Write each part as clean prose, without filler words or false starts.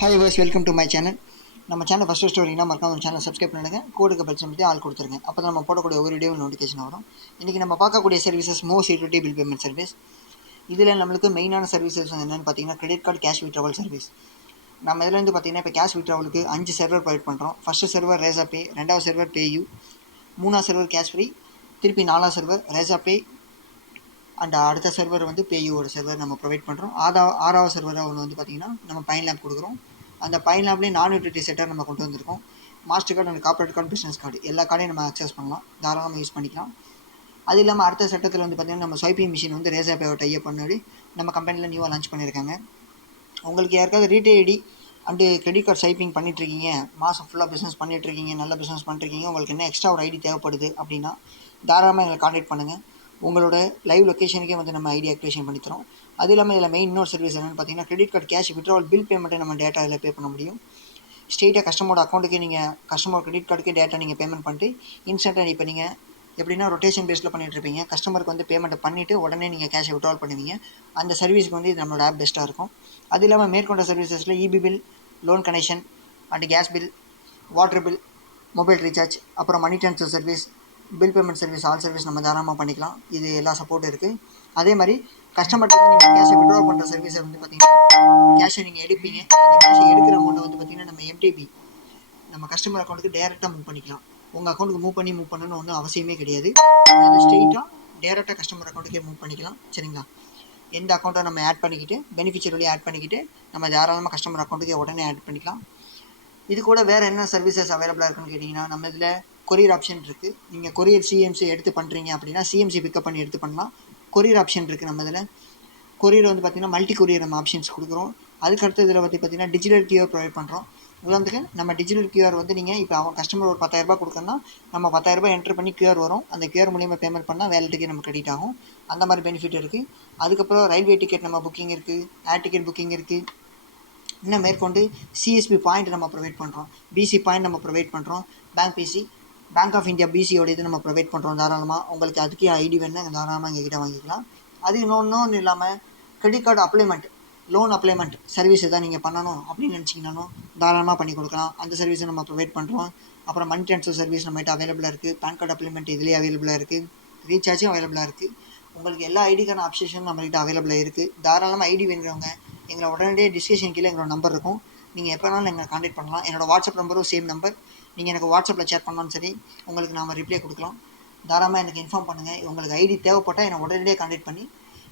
Hi viewers, welcome to my channel. நம்ம channel first ஸ்டோரினா மறக்காம channel subscribe பண்ணுங்கள். கோடுக்கு பிரச்சனை பற்றி ஆள் கொடுத்துருங்க. அப்போ தான் நம்ம போடக்கூடிய ஒரு வீடியோ நோட்டிஃபிகேஷன் வரும். இன்றைக்கி நம்ம பார்க்கக்கூடிய services security bill payment service. இதில் நம்மளுக்கு மெயினான சர்வீசஸ் என்னென்னு பார்த்தீங்கன்னா credit card cash withdrawal service. நம்ம இதில் வந்து பார்த்தீங்கன்னா இப்போ கேஷ் வித்ட்ராவலுக்கு 5 சர்வர் ப்ரொவைட் பண்ணுறோம். ஃபஸ்ட்டு சர்வர் ரேசா பே, 2வது சர்வர் பேயூ, 3வது சர்வர் கேஷ் ஃப்ரீ, திருப்பி 4வது சர்வர் ரேசா பே அண்ட் அடுத்த சர்வர் வந்து பேயூவோட சர்வர் நம்ம ப்ரொவைட் பண்ணுறோம். 6வது சர்வராக ஒன்று வந்து பார்த்திங்கன்னா நம்ம பைன் லேப் கொடுக்குறோம். அந்த பைன் லேப்லேயே நான் யூட்டிலிட்டி செட்டர் நம்ம கொண்டு வந்திருக்கோம். Master card and corporate card, business card எல்லா கார்டையும் நம்ம அக்சஸ் பண்ணலாம், தாராளமாக யூஸ் பண்ணிக்கலாம். அது இல்லாமல் அடுத்த சட்டத்தில் வந்து பார்த்திங்கன்னா நம்ம ஸ்வைப்பிங் மிஷின் வந்து ரேசா பேவை டைப் பண்ணி நம்ம கம்பெனியில் நியூவாக லான்ச் பண்ணியிருக்காங்க. உங்களுக்கு யாருக்காவது retail ID and credit card swiping பண்ணிட்டுருக்கீங்க, மாதம் ஃபுல்லாக பிஸ்னஸ் பண்ணிட்டுருக்கீங்க, நல்ல பிஸ்னஸ் பண்ணிட்டுருக்கீங்க, உங்களுக்கு என்ன எக்ஸ்ட்ரா ஒரு ஐடி தேவைப்படுது அப்படின்னா தாராளமாக எங்களை கான்டாக்ட் பண்ணுங்கள். உங்களோட லைவ் லொக்கேஷனுக்கே வந்து நம்ம ஐடி ஆக்டிவேஷன் பண்ணி தரோம். அது இல்லாமல் இதில் மெயின் இன்னொரு சர்வீஸ் என்னென்னு பார்த்தீங்கன்னா credit card cash withdrawal bill பேமெண்ட்டை நம்ம டேட்டா இதில் பே பண்ண முடியும். ஸ்ட்ரெயிட்டாக கஸ்டமரோட அக்கௌண்ட்டுக்கு நீங்கள் கஸ்டமர் கிரெடிட் கார்டுக்கே டேட்டா நீங்கள் பேமெண்ட் பண்ணிட்டு இன்ஸ்டண்ட்டாக இப்போ நீங்கள் எப்படின்னா ரொட்டேஷன் பேஸில் பண்ணிட்டு இருப்பீங்க, கஸ்டமருக்கு வந்து பேமெண்ட்டை பண்ணிவிட்டு உடனே நீங்கள் கேஷை வித்ட்ராவல் பண்ணுவீங்க. அந்த சர்வீஸ்க்கு வந்து இது நம்மளோட ஆப் பெஸ்ட்டாக இருக்கும். அது இல்லாமல் மேற்கொண்ட சர்வீசஸில் EB bill, loan connection and gas bill, water bill, mobile recharge, அப்புறம் money transfer service, bill payment service, all service நம்ம தாராளமாக பண்ணிக்கலாம். இது எல்லா சப்போர்ட்டும் இருக்குது. அதே மாதிரி கஸ்டமர்கிட்ட வந்து நீங்கள் கேஷை வித்ட்ராவல் பண்ணுற சர்வீஸை வந்து பார்த்தீங்கன்னா கேஷை நீங்கள் எடுப்பீங்க. அந்த கேஷை எடுக்கிற அமௌண்ட்டை வந்து பார்த்திங்கன்னா நம்ம எம்டிபி நம்ம கஸ்டமர் அக்கௌண்ட்டுக்கு டேரெக்டாக மூவ் பண்ணிக்கலாம். உங்கள் அக்கௌண்ட்டுக்கு மூவ் பண்ணணும்னு ஒன்றும் அவசியமே கிடையாது. அது ஸ்ட்ரெயிட்டாக டேரெக்டாக கஸ்டமர் அக்கௌண்ட்டுக்கே மூவ் பண்ணிக்கலாம். சரிங்களா? எந்த அக்கௌண்ட்டை நம்ம ஆட் பண்ணிக்கிட்டு பெனிஃபிஷியரி வழியாக ஆட் பண்ணிக்கிட்டு நம்ம தாராளமாக கஸ்டமர் அக்கௌண்ட்டுக்கே உடனே ஆட் பண்ணிக்கலாம். இது கூட வேறு என்ன சர்வீசஸ் அவைலபிளாக இருக்குன்னு கேட்டிங்கன்னா நம்ம இதில் கொரியர் ஆப்ஷன் இருக்குது. நீங்கள் கொரியர் சிஎம்சி எடுத்து பண்ணுறீங்க அப்படின்னா சிஎம்சி பிக்கப் பண்ணி எடுத்து பண்ணலாம். கொரியர் ஆப்ஷன் இருக்குது நம்ம இதில். கொரியர் வந்து பார்த்திங்கன்னா மல்டி கொரியர் நம்ம ஆப்ஷன்ஸ் கொடுக்குறோம். அதுக்கடுத்து இதில் வந்து பார்த்திங்கன்னா டிஜிட்டல் கியூஆர் ப்ரொவைட் பண்ணுறோம். உதாரணத்துக்கு நம்ம டிஜிட்டல் கியூஆர் வந்து நீங்கள் இப்போ அவன் கஸ்டமர் ஒரு 10,000 கொடுக்கணும்னா நம்ம 10,000 என்ட்ரு பண்ணி கியூஆர் வரும். அந்த கியூஆர் மூலியமாக பேமெண்ட் பண்ணால் வேலெட்டுக்கே நம்ம கிரெடிட் ஆகும். அந்த மாதிரி பெனிஃபிட் இருக்குது. அதுக்கப்புறம் ரயில்வே டிக்கெட் நம்ம புக்கிங் இருக்குது, ஏர் டிக்கெட் புக்கிங் இருக்குது. இன்னும் மேற்கொண்டு சிஎஸ்பி பாயிண்ட் நம்ம ப்ரொவைட் பண்ணுறோம், பிசி பாயிண்ட் நம்ம ப்ரொவைட் பண்ணுறோம், பேங்க் ஆஃப் இந்தியா பிசியோட இது நம்ம ப்ரொவைட் பண்ணுறோம். தாராளமாக உங்களுக்கு அதுக்கே ஐடி வேணுன்னா தாராளமாக எங்ககிட்ட வாங்கிக்கலாம். அது இன்னொன்று இல்லாமல் கிரெடிட் கார்டு அப்ளைமெண்ட், லோன் அப்ளைமெண்ட் சர்வீஸ் எதாவது நீங்கள் பண்ணணும் அப்படின்னு நினச்சிங்கனாலும் தாராளமாக பண்ணி கொடுக்கலாம். அந்த சர்வீஸை நம்ம ப்ரொவைட் பண்ணுறோம். அப்புறம் மணி ட்ரான்ஸ்ஃபர் சர்வீஸ் நம்மகிட்ட அவைலபிளாக இருக்குது. பேன் கார்டு அப்ளைமெண்ட் இதுலேயே அவைலபிளாக இருக்குது. ரீசார்ஜும் அவைலபிளாக இருக்குது. உங்களுக்கு எல்லா ஐடிக்கான ஆப்ஷனும் நம்மகிட்ட அவைலபிளாக இருக்குது. தாராளமாக ஐடி வேணுறவங்க எங்களை உடனடியே டிஸ்கிரிப்ஷன் கீழே எங்களோட நம்பர் இருக்கும், நீங்கள் எப்போ வேணாலும் எங்களை கான்டாக்ட் பண்ணலாம். என்னோடய வாட்ஸ்அப் நம்பரும் சேம் நம்பர். நீங்கள் எனக்கு வாட்ஸ்அப்பில் சேட் பண்ணாலும் சரி, உங்களுக்கு நாம் ரிப்ளை கொடுக்கலாம். தாராளமாக எனக்கு இன்ஃபார்ம் பண்ணுங்கள். உங்களுக்கு ஐடி தேவைப்பட்டால் என்னை உடனடியே கான்டாக்ட் பண்ணி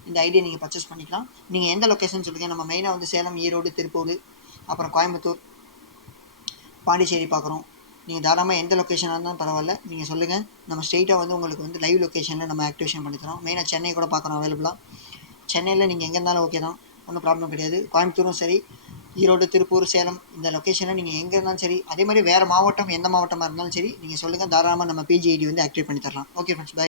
இந்த ஐடியை நீங்கள் பர்ச்சேஸ் பண்ணிக்கலாம். நீங்கள் எந்த லொக்கேஷன் சொல்லுங்கள். நம்ம மெயினாக வந்து சேலம், ஈரோடு, திருப்பூர், அப்புறம் கோயம்புத்தூர், பாண்டிச்சேரி பார்க்குறோம். நீங்கள் தாராளமாக எந்த லொக்கேஷனாக இருந்தாலும் பரவாயில்ல, நீங்கள் சொல்லுங்கள். நம்ம ஸ்ட்ரெயிட்டாக வந்து உங்களுக்கு வந்து லைவ் லொக்கேஷனில் நம்ம ஆக்டிவேஷன் பண்ணி தரோம். மெயினாக சென்னை கூட பார்க்குறோம் அவைலபிளாக. சென்னையில் நீங்கள் எங்கே இருந்தாலும் ஓகே தான், ஒன்றும் ப்ராப்ளம் கிடையாது. கோயம்புத்தூரும் சரி, ஈரோடு, திருப்பூர், சேலம் இந்த லொக்கேஷனில் நீங்கள் எங்கே இருந்தாலும் சரி, அதே மாதிரி வேறு மாவட்டம் எந்த மாவட்டமாக இருந்தாலும் சரி நீங்கள் சொல்லுங்கள். தாராளமாக நம்ம பிஜி ஐடி வந்து ஆக்டிவேட் பண்ணி தரலாம். Okay friends, by.